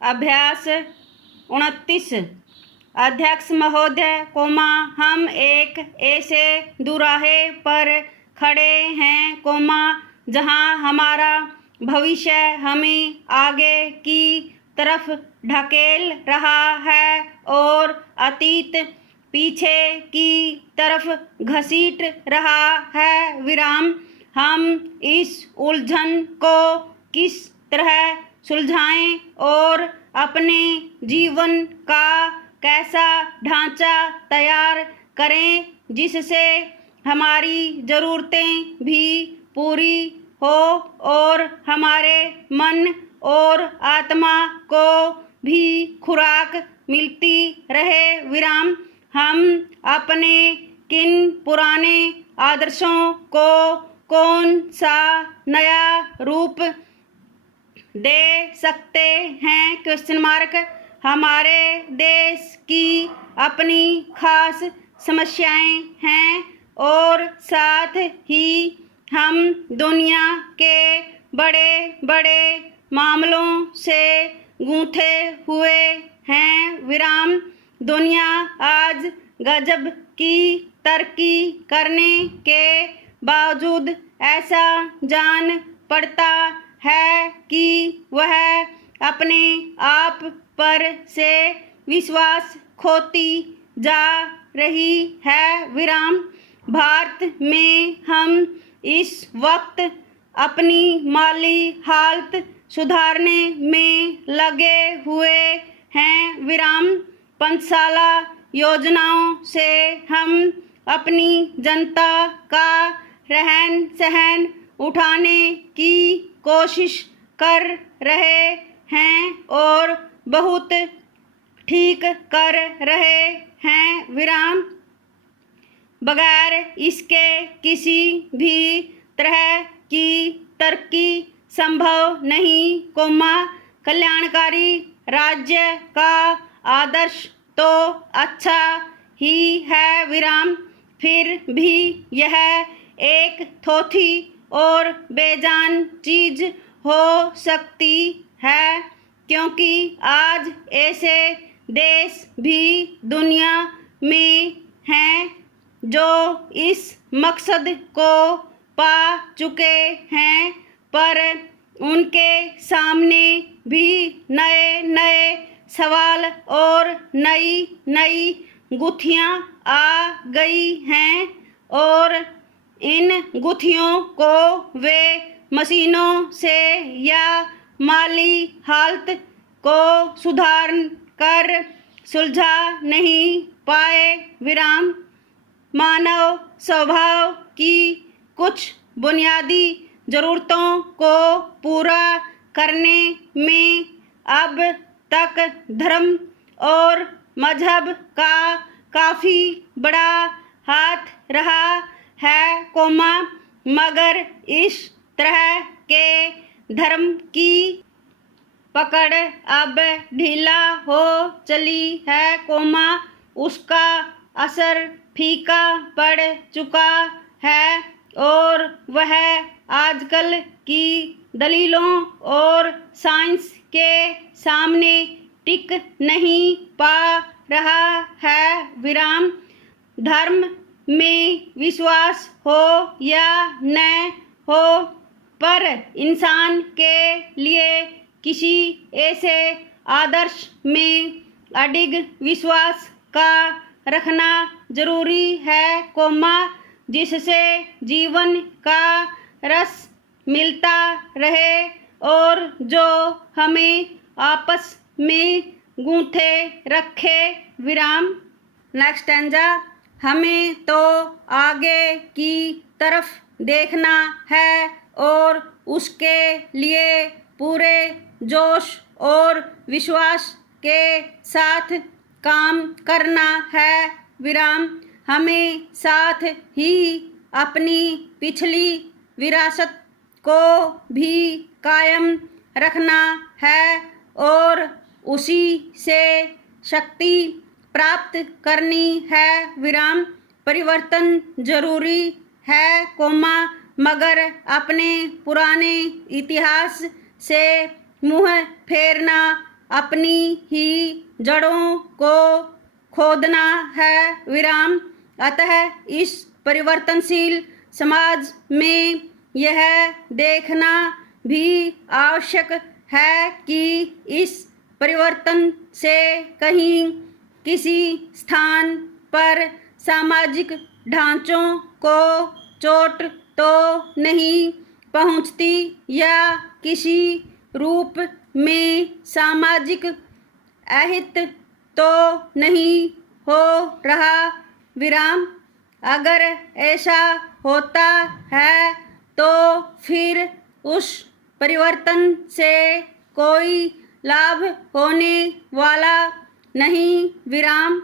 अभ्यास 29। अध्यक्ष महोदय, हम एक ऐसे दुराहे पर खड़े हैं, जहां हमारा भविष्य हमें आगे की तरफ ढकेल रहा है और अतीत पीछे की तरफ घसीट रहा है। हम इस उलझन को किस तरह सुलझाएं और अपने जीवन का कैसा ढांचा तैयार करें जिससे हमारी ज़रूरतें भी पूरी हो और हमारे मन और आत्मा को भी खुराक मिलती रहे। हम अपने किन पुराने आदर्शों को कौन सा नया रूप दे सकते हैं? हमारे देश की अपनी खास समस्याएं हैं और साथ ही हम दुनिया के बड़े बड़े मामलों से गूंथे हुए हैं। दुनिया आज गजब की तरक्की करने के बावजूद ऐसा जान पड़ता है कि वह अपने आप पर से विश्वास खोती जा रही है। भारत में हम इस वक्त अपनी माली हालत सुधारने में लगे हुए हैं। पंचशाला योजनाओं से हम अपनी जनता का रहन सहन उठाने की कोशिश कर रहे हैं और बहुत ठीक कर रहे हैं। बगैर इसके किसी भी तरह की तरक्की संभव नहीं। कल्याणकारी राज्य का आदर्श तो अच्छा ही है, फिर भी यह एक थोथी और बेजान चीज हो सकती है, क्योंकि आज ऐसे देश भी दुनिया में हैं जो इस मकसद को पा चुके हैं, पर उनके सामने भी नए नए सवाल और नई नई गुत्थियां आ गई हैं और इन गुत्थियों को वे मशीनों से या माली हालत को सुधार कर सुलझा नहीं पाए। मानव स्वभाव की कुछ बुनियादी ज़रूरतों को पूरा करने में अब तक धर्म और मजहब का काफ़ी बड़ा हाथ रहा है, मगर इस तरह के धर्म की पकड़ अब ढीला हो चली है, उसका असर फीका पड़ चुका है और वह आजकल की दलीलों और साइंस के सामने टिक नहीं पा रहा है। धर्म में विश्वास हो या न हो, पर इंसान के लिए किसी ऐसे आदर्श में अडिग विश्वास का रखना जरूरी है, जिससे जीवन का रस मिलता रहे और जो हमें आपस में गूंथे रखे। Next stanza. हमें तो आगे की तरफ देखना है और उसके लिए पूरे जोश और विश्वास के साथ काम करना है। हमें साथ ही अपनी पिछली विरासत को भी कायम रखना है और उसी से शक्ति प्राप्त करनी है। परिवर्तन जरूरी है, मगर अपने पुराने इतिहास से मुँह फेरना अपनी ही जड़ों को खोदना है विराम। अतः इस परिवर्तनशील समाज में यह देखना भी आवश्यक है कि इस परिवर्तन से कहीं किसी स्थान पर सामाजिक ढांचों को चोट तो नहीं पहुंचती या किसी रूप में सामाजिक अहित तो नहीं हो रहा विराम। अगर ऐसा होता है तो फिर उस परिवर्तन से कोई लाभ होने वाला नहीं विराम।